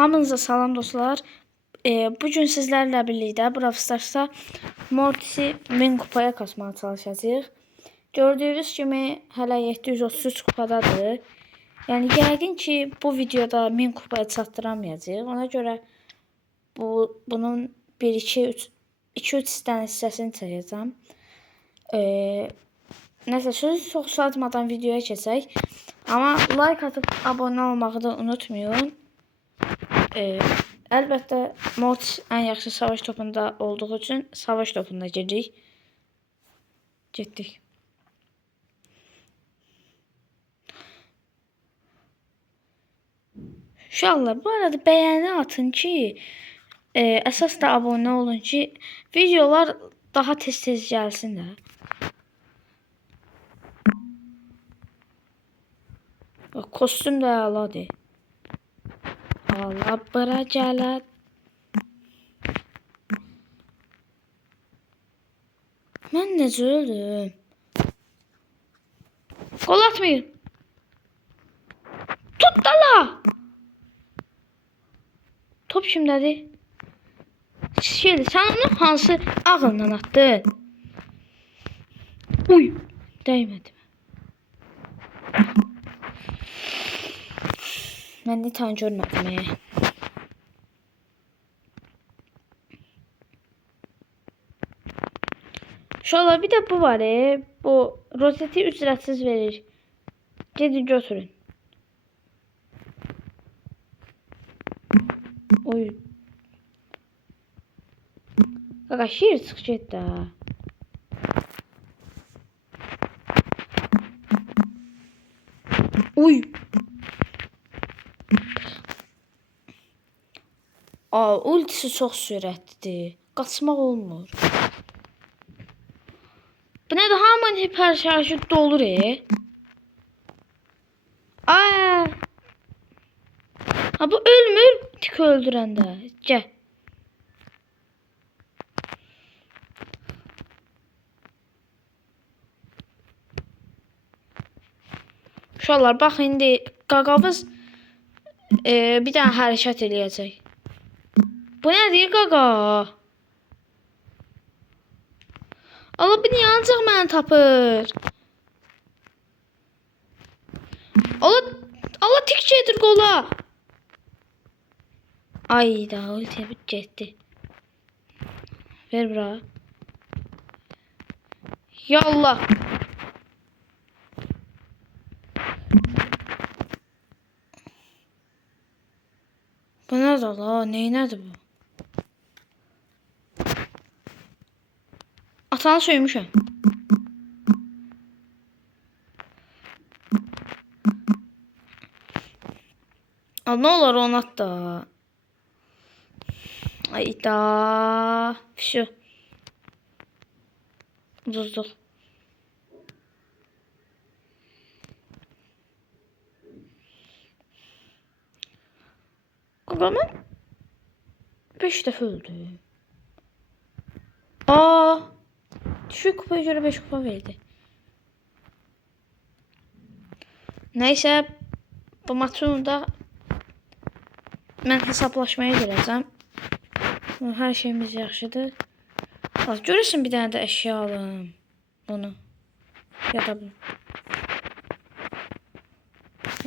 Hamınıza salam dostlar. Bugün sizlerle birlikte Brawl Stars'ta Mortis'i 1000 kupaya kasmaya çalışacağıq. Gördüğünüz kimi hələ 733 kupadadır. Yəni yəqin ki bu videoda 1000 kupaya çatdıramayacağıq. Ona görə bunun 2-3 dənə hissəsini çəkəcəm. Nəsə söz çox uzatmadan videoya keçək. Amma like atıp abone olmağı da unutmayın. Əlbəttə Mortis ən yaxşı savaş topunda olduğu üçün savaş topuna gedirik. Getdik. İnşallah bu arada beğeni atın ki əsas da abone olun ki videolar daha tez gəlsin də. Kostüm də əladır. Allah bura gələr. Mən necə öldüm? Gol atmayın. Tut dala. Top kimdədir? Şeydir, sən onu hansı ağından attın? Uy, dəymədim. Mən də tam görmədim. Şöyle bir de bu var. Bu rozeti ücretsiz verir. Gidin götürün. Oy. Kaka şiir sıkıştı da. Uy. Ultisi çok sürətlidir. Qaçmaq olmur. Bu ne de hamın hiper şarjı dolur Ha bu ölmür, tik öldürəndə. Gəl. Uşaqlar bax indi qaqavız bir dənə hərəkət eləyəcək. Bu nədir qaqa? Allah bu niyə ancaq məni tapır? Allah tik gedir qola. Ay da ultiyə bir getdi. Ver bura. Ya Allah. Bu nədir la? Neynədir bu? Atanı söymüşəm. Ne olur onu at da. Ay da. Şu. Uzuzduk. Babamın 5 dəfə öldü. Düşük kupaya göre 5 kupa verdi. Neyse bu maçın da mən hesaplaşmaya girəcəm. Hər şeyimiz yaxşıdır. Görürsən bir dənə də əşya alım. Bunu. Ya da bu.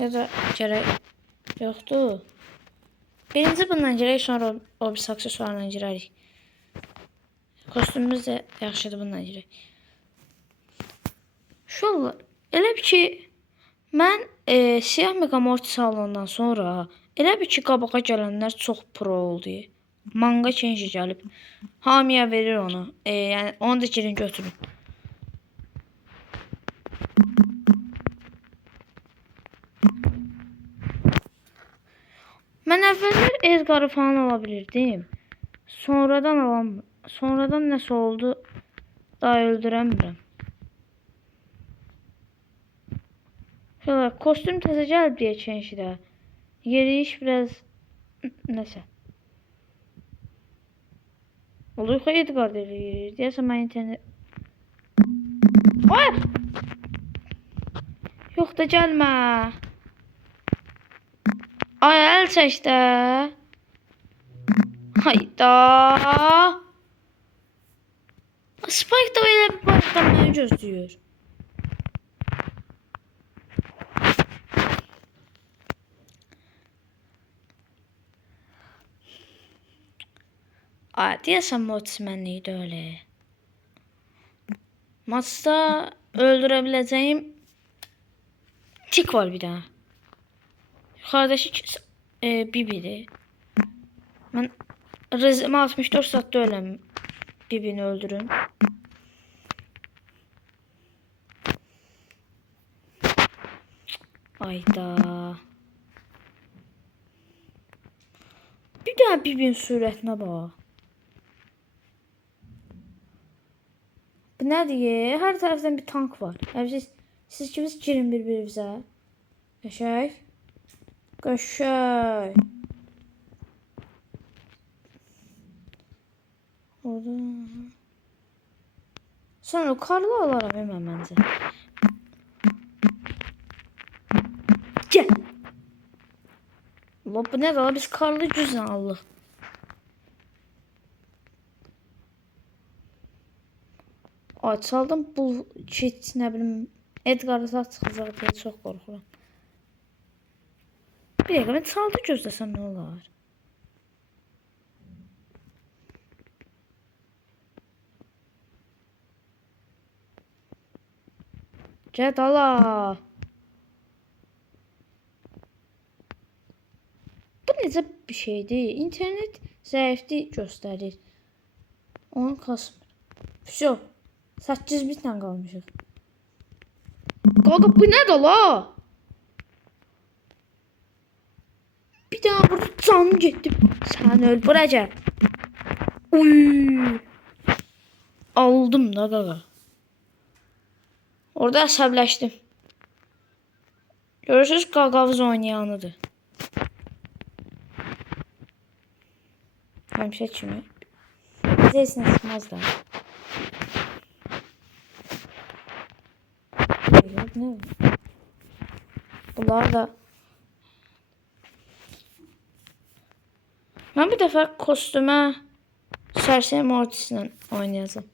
Ya da gərək yoxdur. Birinci bundan girək, sonra o bir aksesuarla girərik. Kostümümüz də yaxşıdır, bundan girək. Şöyle elə bir ki mən siyah Mega Mortis alandan sonra elə bir ki qabağa gələnlər çox pro oldu. Manga Kenji gəlib. Hamiyə verir onu. Yəni onu da girin götürün. Mən əvvəllər Edgar'ı falan alabilirdim. Sonradan nəsə oldu? Daha öldürəmirəm. Şöyle kostüm təzə gəlib deyə Kenjidə. Yeriyiş biraz nəsə. Oluyor ki Edgar deyir. Deyəsən mən internet. Ay! Yox da gəlmə. Ay əl çək də. Hayda. Spike da elə bir başdan məni gözləyir. Deyəsən Mortis mənliydi öyle. Maçda öldürebileceğim tik var bir daha. Yukarıdaki Bibi'di. Ben rezimi 64 saatte öləm Bibi'ni öldürün. Ayda. Bir daha Bibi'nin surətine bak. Bu nədir? Hər tərəfdən bir tank var. Siz ikiniz girin bir-birinizə. Qəşəng. Qəşəng. Orada. Sonra o karlı alaram hemen məncə. Gel. Allah bu nədir? Biz karlı cüzlə alırıq. Çaldım bu kit nə bilim Edgar'da sağ çıxacaq deyə çox qorxuram. Bir dəqiqə mən çaldı gözləsəm nə olar? Gəl ala. Bu necə bir şeydir? İnternet zəiflik göstərir. Onu kasmır. Всё. 8 bitlə qalmışıq. Qaqa bu nədir la? Bir daha burada canım getdi. Sən öl bura gəl. Uy. Aldım da qaqa. Orada əsəbləşdim. Görürsünüz qaqavız oynayanıdır. Həmişə kimi. Bizə heç nə çıxmaz da. Ne? Bunlar da ben bir defa kostüme Serseri Mortis'le oynayacağım.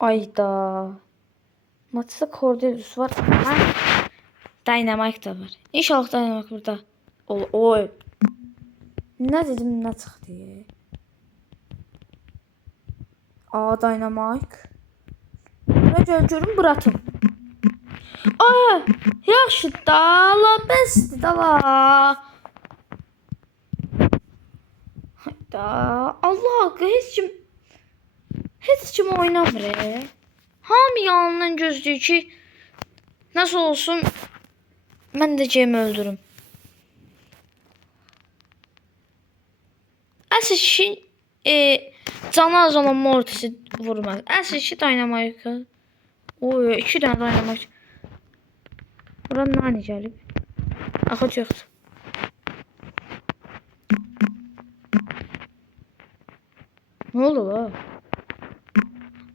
Ayda. Maçta Cordelius var. Dynamite da var. İnşallah Dynamite burada. Oy. Ne dedim ne çıktı? Dynamite. Bura görüm bırakın. Yaxşı da la bəsdir da la. Da Allah haqqı heç kim oynamır. Hamı yanından gözləyir ki nasıl olsun mən də Cem'i öldürüm. Əsl kişi canı az olan Mortis'i vurmaz. Əsl kişi Dynamite. Oy 2 tane Dynamite. Buranın nane gəlib. Axı yoxdur. Ne oldu la?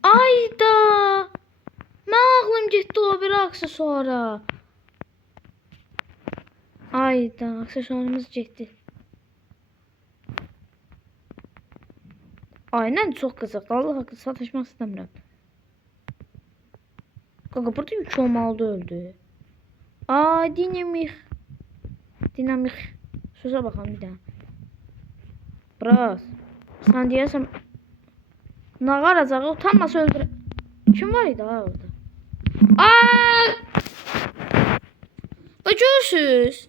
Ayda. Mən ağlım getdi o bir aksesuara. Ayda aksesuarımız getdi. Aynen çok kızık. Allah hakkı satışmak istemiyorum. Kanka burada 3 olmalı öldü. Dinamik. Dinamik. Söze bakalım bir daha. Biraz. Sen diyesem nağaracağı utanmasa öldür. Kim var idi ha orada? Görürsünüz.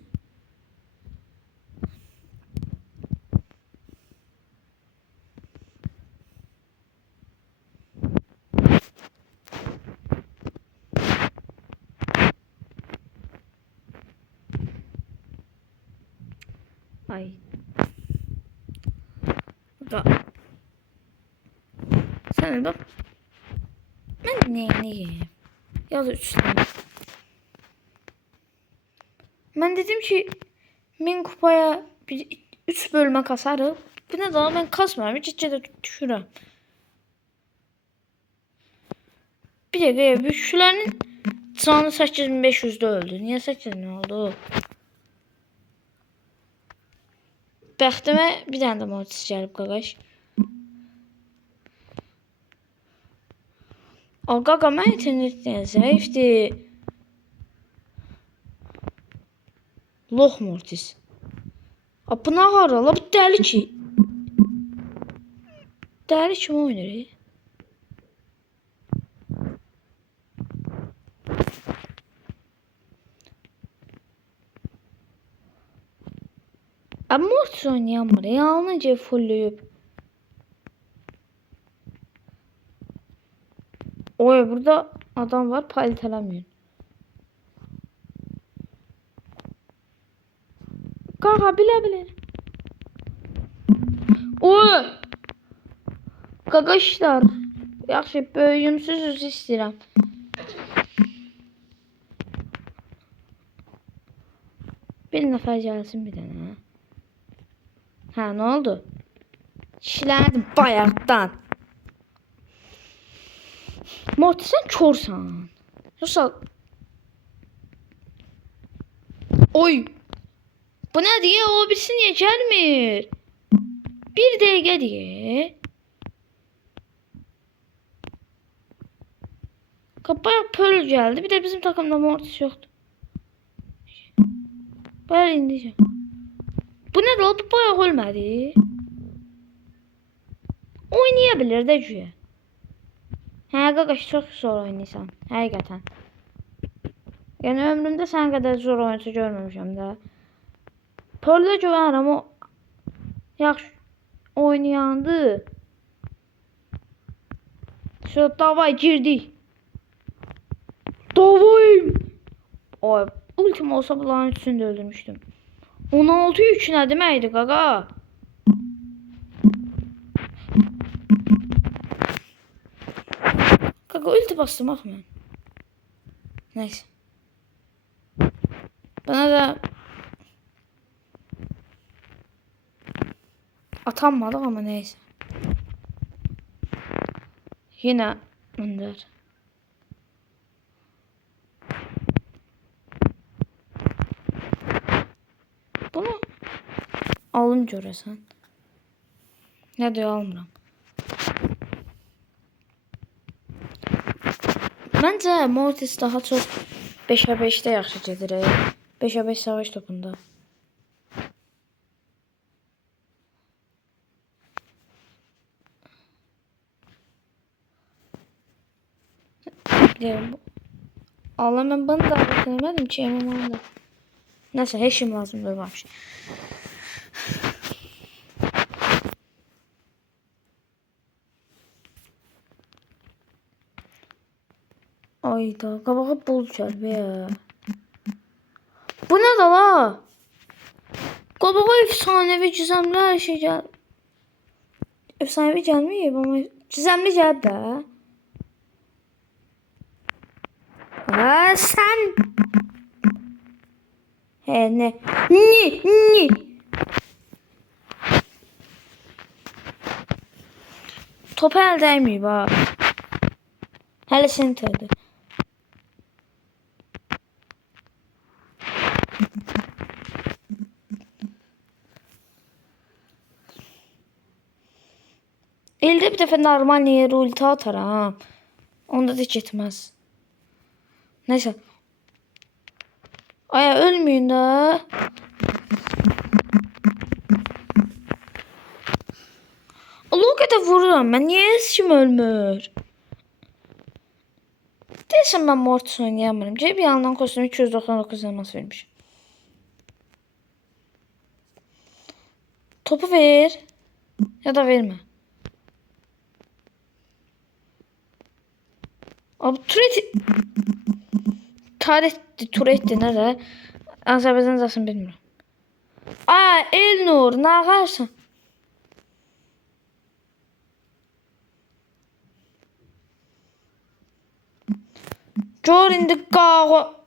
Ay. Sen bak. Ben neyini yiyeyim? Yaz 3 tane. Ben dedim ki 1000 kupaya 3 bölme kasarım. Bu ne daha ben kasmıyorum. Hiç de düşürəm. Bir dəqiqə, güçlülərin canı 8500'də öldü. Niyə 8000 oldu? Bəxtimə bir dənə də mortis gəlib qaqaş. O qaqa, mən internetten zəifdir. Loh mortis. Bu nə hara? Bu dəli ki. Dəli kim oynayır? Mortis oynayamır. Yalnızca fullləyib. Oy, burada adam var, palit eləməyin. Qaqa, bilə. Oy! Qaqaşlar. Yaxşı, böyüyümsüz istəyirəm. Bir nəfər gəlsin bir dənə. Hə, nə oldu? Şilərdim bayaqdan. Mortis, sən korsan. Yoxsa... Oy! Bu nədir? O birisi niyə gəlmir? Bir dəqiqə deyə. Bayaq Pearl gəldi. Bir də bizim takımda Mortis yoxdur. Bayaq indicə. Bu nədir? O bayaq ölmədi. Oynaya bilir də güya. Hə, qaqaş, çox zor oynayırsan. Həqiqətən. Yəni ömrümdə sən qədər zor oyuncu görməmişəm də. Pearl'ə güvənirəm, o yaxşı oynayandı. Şöyle davay girdik. Davay. Oy, ultim olsa bunların üçünü də öldürmüşdüm. 16 3 nə deməkdir qaqa? Qaqa, ulti bastım axı mən. Neyse. Bana da atanmadık ama neyse. Yine Önder. Bunu alım görəsən. Ne diyor, almıram. Bence Mortis daha çok 5'e 5'te yaxşı gedir. 5'e 5 savaş topunda. Allah, ben bunu da öğretemedim ki MMO'da. Neyse, her şeyim lazım varmış. Ayda qabağa bol gəlbə ya. Bu nə də la? Qabağa efsanevi gizemli şey gəl. Efsanevi gəlməyib amma gizemli gəlib də. Ha, sen. He, ne? Ni. Topa el değmeyib ha. Hələ centerdir. Elde bir dəfə normal niye ulti ataram. Onda da getməz. Neyse. Aya, ölməyin də. Allah, o qədər vururam mən. Niyə heç kim ölmür? Deyəsən mən Mortis oynayamıram. Ceyb yanından kostüm 299 elmas vermiş. Topu ver. Ya da verme. Abi Turetti nerede? Azerbaycan zaten bilmiyorum. Aa, Elnur, ne yaparsın? Gör indi qağı.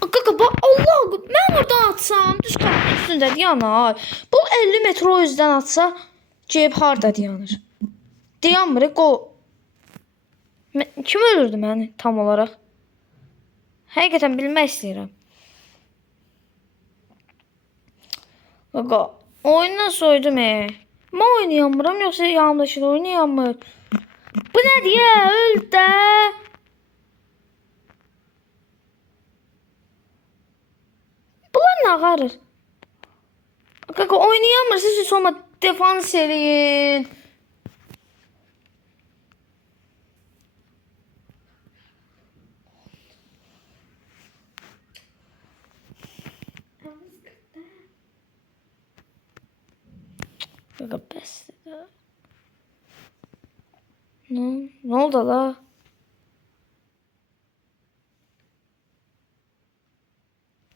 Qaqa, Allah, mən oradan atsam, düz qapının üstündə dayanar. Bu 50 metr o yüzden atsa, ceyb harda dayanır? Dayanmır o. Kim öldürdü məni tam olaraq? Həqiqətən bilmək istəyirəm. Qaqa, oyundan soydum Mən oynayamıram yoxsa yanımdakı oynayamır? Bu nədir ya? Öl də. Bunlar nə ağarır? Qaqa oynayamır, siz sonra defans eləyin. Qaqa bəsdir. Ne oldu la?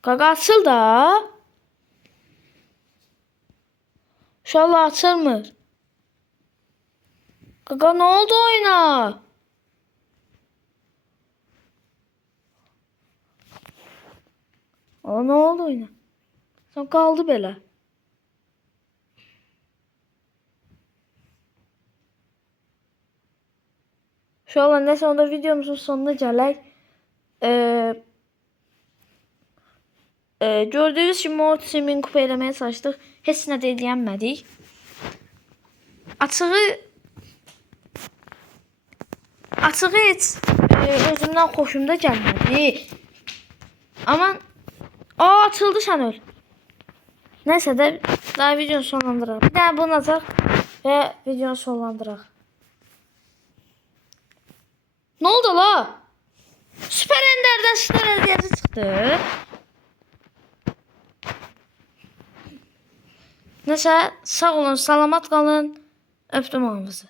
Qaqa açıl da. İnşallah açılmır. Qaqa ne oldu oyuna? Aa, ne oldu oyuna? Sen kaldı belə. Şu an neyse onda videomuzun sonuna gələk. Gördüğünüz kimi Mortis'i min kupa eləməyə çalışdıq. Heç nə də eləyənmədik. Açığı heç özümdən xoşumda gəlmədi. Amma açıldı sən öl. Neyse de daha videonu sonlandıraq. Bir daha bunu ataq və videonu sonlandıraq. Ne oldu la? Süper Ender'den Süper Ender'e çıktı. Neyse sağ olun, salamat qalın. Öptüm ağzınızı.